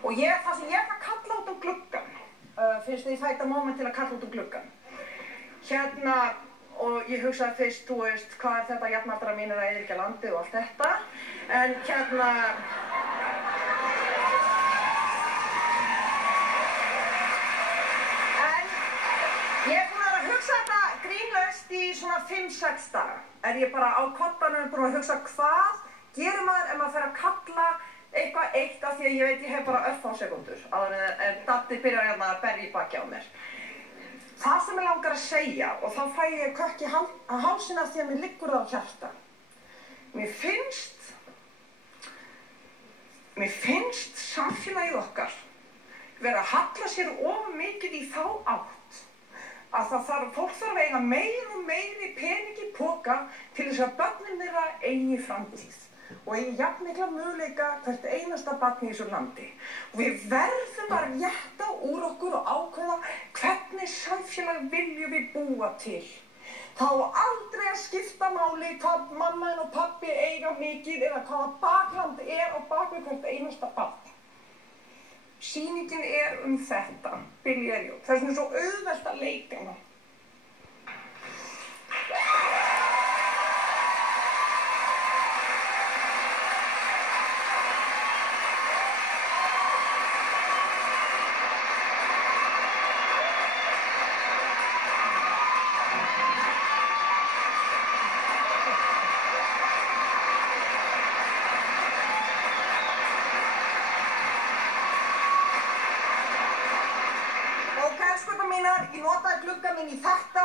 Og það sem ég ætla að kalla út um gluggann, finnst þið fæta moment til að kalla út um gluggann. Hérna, og ég hugsaði fyrst, þú veist, hvað er þetta, jafnaldrar mínir að eyðileggja landið og allt þetta. En hérna... Ég er búin að hugsa þetta grínlaust í svona 5-6 daga. Ég bara á koddanum búin að hugsa hvað gerir maður ef maður fer að kalla eitthvað eitt af því að ég veit ég hef bara örfá sekúndur áður en Daddi byrjar hérna að berja í baki á mér. Það sem ég langar að segja og þá fæ ég kökk í hálsinn af því að mér liggur það á hjarta. Mér finnst samfélagið okkar vera að halla sér of mikið í þá átt að fólk þarf að eiga meiri og meiri pening í poka til þess að börnin þeirra eigi framtíð og eigi jafn mikla möguleika hvert einasta barn í þessu landi. Og við verðum að rétta úr okkur og ákveða hvernig samfélag viljum við búa til. Það á aldrei að skipta máli hvað mamma og pabbi eiga mikið eða hvaða bakland er á bakvið hvert einasta barn. Sýningin þetta, Billy Elliot. Það er svo auðvelt að leika hana. Ég notaði gluggann minn í þetta